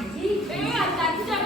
Vem, a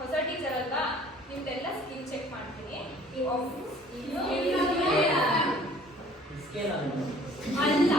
ಹೊಸ teacher ಅಲ್ವಾ ನಿಮ್ದೆಲ್ಲ ಸ್ಕಿನ್ ಚೆಕ್ ಮಾಡ್ತೀನಿ ನೀವು ಅಲ್ಲ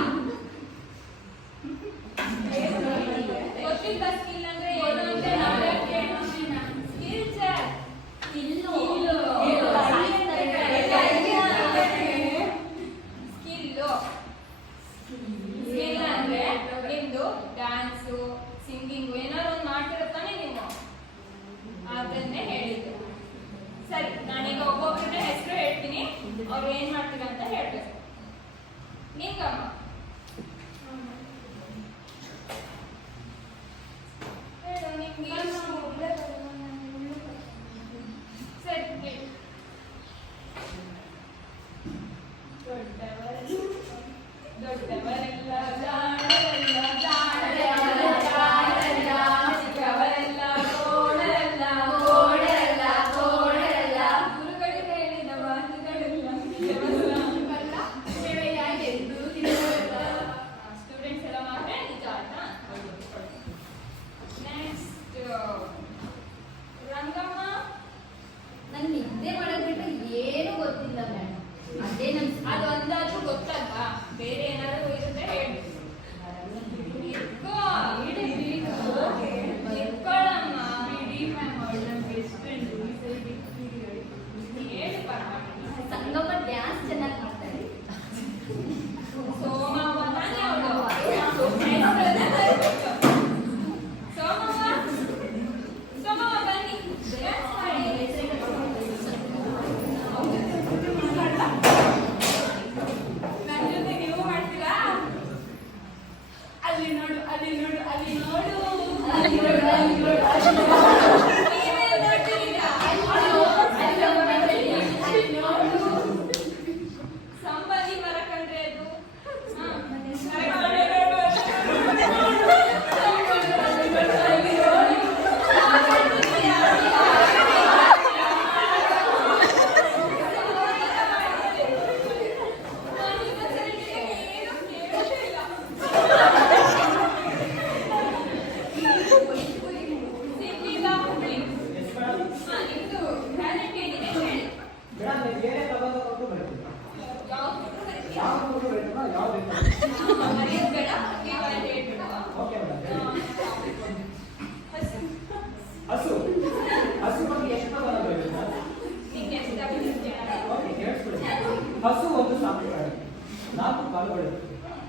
ಪಾಲುಗಳು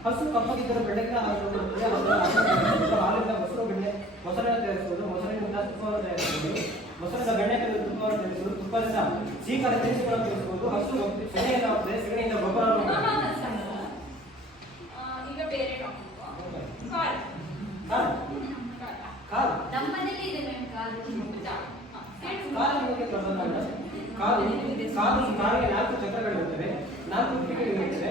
ಹಸು ಕಪ್ಪಗಿದ್ದರೆ ಬೆಳಕಿನ ಹಾಲು ಹಾಲಿನ ಮೊಸರು ಬೆಣ್ಣೆ ಮೊಸರನ್ನು ತಯಾರಿಸಬಹುದು ಮೊಸರಿನಿಂದ ತುಪ್ಪವನ್ನು ತಯಾರಿಸಬಹುದು ಮೊಸರಿನ ಬೆಣ್ಣೆಯನ್ನು ತುಪ್ಪವನ್ನು ತಯಾರಿಸಬಹುದು ತುಪ್ಪದಿಂದ ಸೀಕರ ತಿನಿಸುಗಳನ್ನು ತಯಾರಿಸುವುದು ಹಸು ಸೆಣೆಯಿಂದ ಹಾಕುತ್ತದೆ ಸೆಣೆಯಿಂದ ಗೊಬ್ಬರ ಕಾಲು. ಕಾಲಿಗೆ ನಾಲ್ಕು ಚಕ್ರಗಳಿರುತ್ತವೆ. ನಾಲ್ಕು ಕಿಟಕಿಗಳಿರುತ್ತವೆ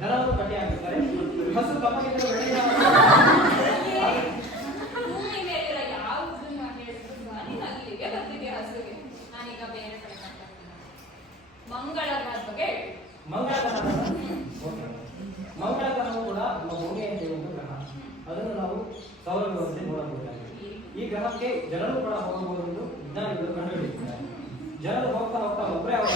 ದನವನ್ನು ಕಟ್ಟಿ ಹಾಕಿದ್ದಾರೆ. ಹಸು ಕಪ್ಪಗಿದ್ದರೂ ಮಂಗಳಗ್ರಹದ ಬಗ್ಗೆ ಮಂಗಳಗ್ರಹ ಮಂಗಳಗ್ರಹವು ಕೂಡ ನಮ್ಮ ಭೂಮಿ ಅಂತ ಒಂದು ಗ್ರಹ. ಅದನ್ನು ನಾವು ಸೌರ ವ್ಯವಸ್ಥೆ ನೋಡಬಹುದಾಗಿದೆ. ಈ ಗ್ರಹಕ್ಕೆ ಜನರು ಕೂಡ ಹೋಗಬಹುದು ಎಂದು ವಿಜ್ಞಾನಿಗಳು ಜನರು ಹೋಗ್ತಾ ಹೋಗ್ತಾ ಒಬ್ಬರೇ ಅವರ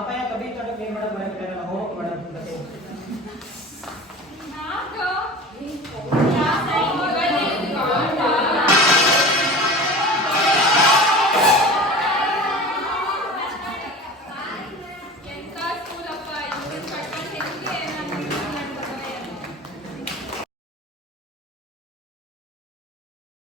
पापा यहाँ कभी तो तड़क नहीं मैडम तो मैडम हो मैडम